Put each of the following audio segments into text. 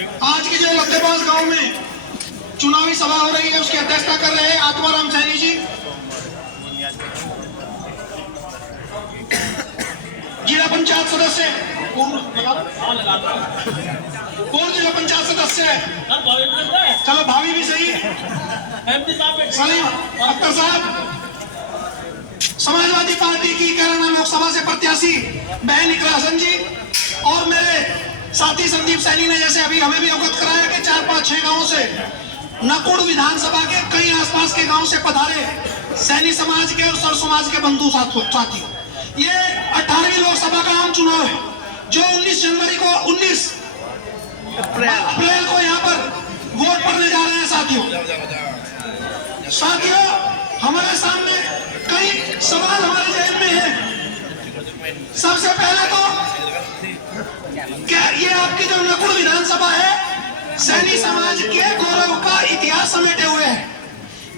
आज की जो लद्देबाज गांव में चुनावी सभा हो रही है उसकी अध्यक्षता कर रहे हैं आत्माराम सैनी जी। जिला पंचायत सदस्य पूर्व जिला पंचायत सदस्य है, चलो भाभी भी सही है, सलीम अख्तर साहब समाजवादी पार्टी की कैराना लोकसभा से प्रत्याशी बहन इकरा हसन जी, और मेरे साथी संदीप सैनी ने जैसे अभी हमें भी अवगत कराया कि 4, 5, 6 गांवों से नकुड़ विधानसभा के कई आसपास के गांव से पधारे सैनी समाज के और सर समाज के बंधु साथी। ये 18वीं लोकसभा का आम चुनाव है जो 19 जनवरी को 19 अप्रैल को यहाँ पर वोट पड़ने जा रहे हैं। साथियों हमारे सामने कई सवाल हमारे जहन में है। सबसे पहले तो क्या ये आपकी जो नकुड़ विधानसभा है सैनी समाज के गौरव का इतिहास समेटे हुए है।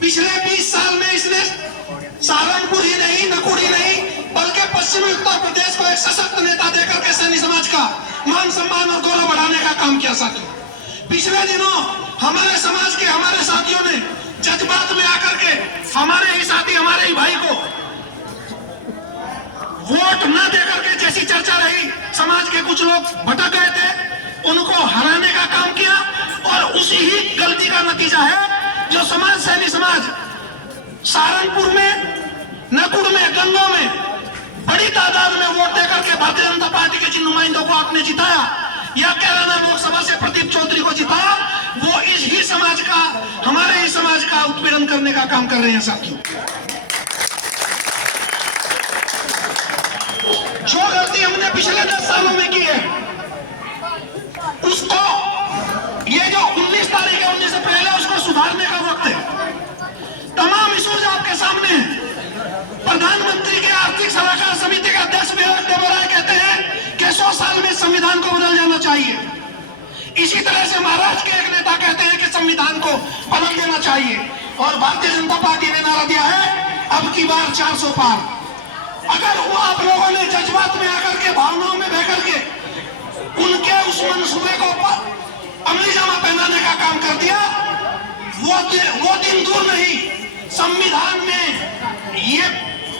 पिछले 20 साल में इसने सहारनपुर ही नहीं, नकुड़ ही नहीं, बल्कि पश्चिमी उत्तर प्रदेश को एक सशक्त नेता देकर के सैनी समाज का मान सम्मान और गौरव बढ़ाने का काम किया। साथियों पिछले दिनों हमारे समाज के हमारे साथियों ने जज्बात में आकर के हमारे ही साथी, हमारे ही भाई को वोट न देकर के, जैसी चर्चा रही, समाज के कुछ लोग भटक गए थे, उनको हराने का काम किया। और उसी ही गलती का नतीजा है जो समाज सैनी समाज सहारनपुर में, नकुड़ में, गंगों में बड़ी तादाद में वोट देकर के भारतीय जनता पार्टी के जिन नुमाइंदों को आपने जिताया या कैराना लोकसभा से प्रदीप चौधरी को जिताया, वो इस ही समाज का, हमारे ही समाज का उत्पीड़न करने का काम कर रहे हैं। साथियों जो गलती हमने पिछले 10 सालों में की है उसको, ये जो 19 तारीख है 19 अप्रैल है, उसको सुधारने का वक्त है। तमाम इश्यूज आपके सामने हैं। प्रधानमंत्री के आर्थिक सलाहकार समिति के अध्यक्ष विवेक देवराय कहते हैं कि 100 साल में संविधान को बदल जाना चाहिए। इसी तरह से महाराष्ट्र के एक नेता कहते हैं कि संविधान को बदल देना चाहिए। और भारतीय जनता पार्टी ने नारा दिया है अब की बार 400 पार। अगर वो आप लोगों ने जज्बात में आकर के, भावनाओं में बहकर के उनके उस मंसूबे को अमली जामा पहनाने का काम कर दिया, वो दिन दूर नहीं। संविधान में ये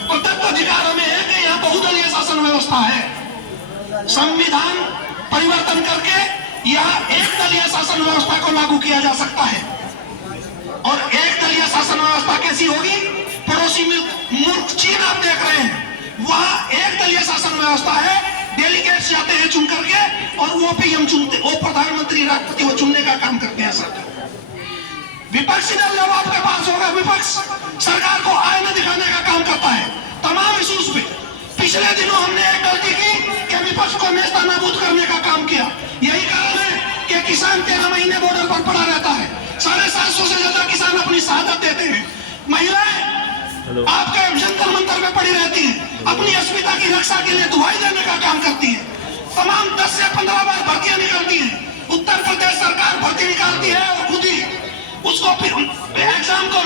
प्रत्यक्ष अधिकार हमें है कि यहाँ बहुदलीय शासन व्यवस्था है। संविधान परिवर्तन करके यहाँ एक दलीय शासन व्यवस्था को लागू किया जा सकता है। और एक दलीय शासन व्यवस्था कैसी होगी? पड़ोसी मुल्क चीन आप देख रहे हैं, वहां एक दलीय शासन व्यवस्था है। डेलीगेट्स जाते हैं चुन करके और वो पीएम चुनते, वो प्रधानमंत्री, राष्ट्रपति वो चुनने का काम करते हैं। सर विपक्षी दल जब आपके पास होगा, विपक्ष सरकार को आईना दिखाने का काम करता है तमाम इश्यूज पे। पिछले दिनों हमने एक गलती की कि विपक्ष को नेस्ता नाबूद करने का काम किया। यही कारण है कि किसान 13 महीने बॉर्डर पर पड़ा रहता है। 750 से ज्यादा किसान अपनी शहादत देते हैं। महिलाएं आपके जंतर मंतर में पड़ी रहती हैं, अपनी अस्मिता की रक्षा के लिए दुहाई देने का काम करती है। तमाम 10 से 15 बार भर्तियां निकलती हैं। उत्तर प्रदेश सरकार भर्ती निकालती है और खुद ही उसको फिर एग्जाम को